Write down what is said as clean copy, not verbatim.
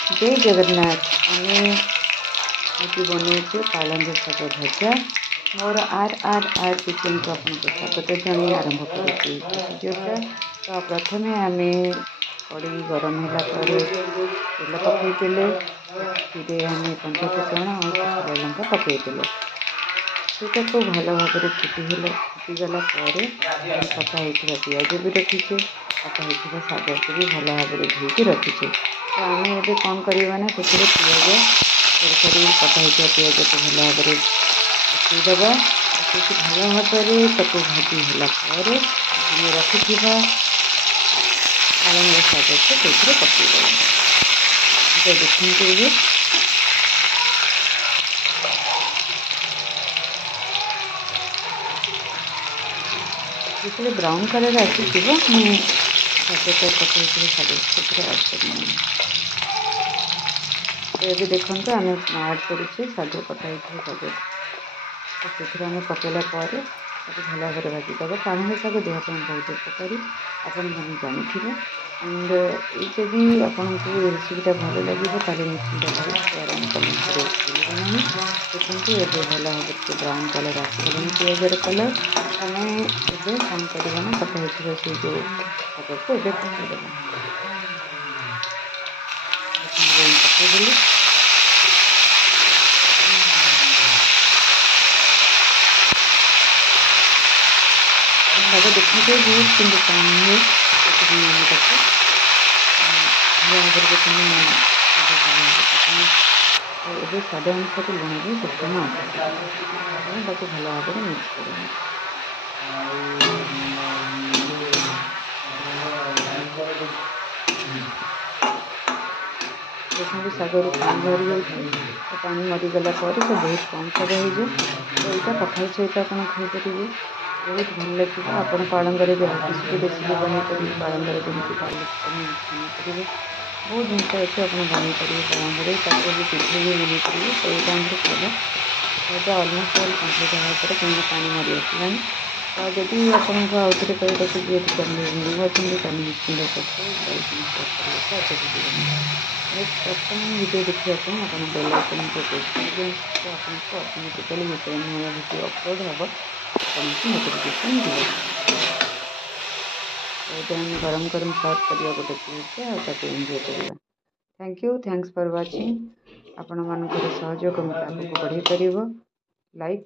जय जगन्नाथ। आम आज बनौचे पालंग शाग भजा। मोर आर आर आर किचन को आपको स्वागत जन आरंभ करोटा। तो प्रथमे आम कड़ी गरम होगापर तेल पकईले आम पंचफुटण और शुखा लंका पकईले सीटा को भल भाव फुटीगला कटाई पिज भी रखीचे कटाई शाग को भी भल भाव धोईकी रखीचे। तो आम ए कौन करवा ना से पिज कटाई पिज को भल भाव पकईदबा पकईकी भल भाव भाजी होगापर आम रखी पालंग शाग को से पकईदबा। देखते ये जितने ब्राउन कलर आसी शाग पकई शाग से ऐड कर। तो ये देखो आम ऐड करुचे शाग कटाई शाग तो से पकईला भल भाव भाजीदब। पालंग शाग देहपाई बहुत उपकारी आपन मैंने जानी। एंड यदि आपको रेसिपीटा भल लगे ताले निश्चिंत भाव शेयर एंड कमेंट करें ना। देखते ये भल भाव ब्राउन कलर आसगला पिजर कलर आम ए कौन करवा ना कटाई से जो शाग को ए पकईदबा। पकईदेली शाग देखते बहुत किंतु कम हुए ये स्वाद अनुसार लुण भी सुषम भल भाव मिक्स कर। देखते शागर पानी भरी जाए तो पानी मरीगला से बहुत कम शाग हो। तो यहाँ पखाल सहित आप खाईपर बहुत भल लगे। आप पालंग किसी रेसिपी बन कर पालंग जमी करेंगे बहुत जिनस अच्छे आप बन पारे पालंग ताको भी पिठे भी बन पारे। तो ये टाइम खावा भजा अलमोस्ट ऑल कम्प्लीट होगा पर कहीं पानी मरी आसला। तो जदि आपको आउ थे कहते जी न्यू अच्छे निश्चिंत नेक्स्ट प्रथम वीडियो देखा आप बेल आइकन को प्रेस कर दिखाँ। तो आपको ऑटोमेटिकली जो नया वीडियो अपलोड हम आपको नोटिफिकेशन दिए। तो ये गरम गरम सर्व करवा गोटे प्लेट एंजॉय करवा। Thanks for watching. आपण मान सहयोग मत आगे बढ़ाई पार। लाइक